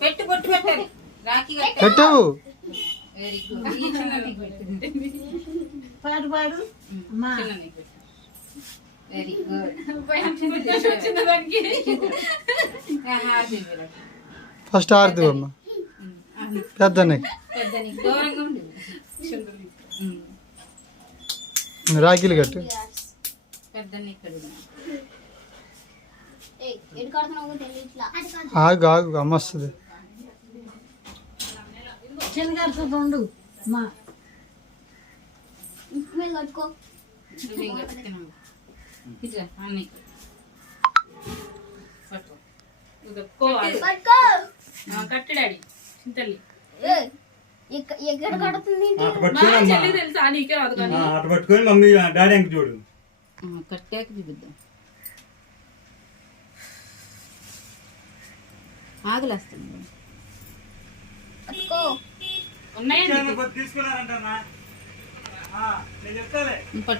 పెట్టు బొట్టు పెట్టాలి రాఖీ పెట్టు. Very good. ఈ చిన్న నీకు పెట్టు. పాడు పాడు అమ్మా. చిన్న నీకు పెట్టు. Very good. ఫస్ట్ ఆరతి అమ్మ పెద్ద నీకు పెద్ద నీకు దూరంగా ఉండు. రాఖీలు కట్టు. పెద్ద నీకు కడుగు. ఆగు ఆగు అమ్మ వస్తుంది. చిన్నగారితో ఉండు అమ్మా. నువ్వేం కట్టుకున్నావు? ఇట్లా అన్నీ పట్టుకో. కట్టు డాడీ చింతల్లి ఎక్కడ కడుతుంది తెలుసా నీకే రాదు కానీ అటు పట్టుకొని మమ్మీ డాడీ అంక చూడు. కట్టాక చూపిద్దాం. ఆగలేస్తుంది. ఉన్నాయండి తీసుకున్నారంటన్నా నేను చెప్తాలే.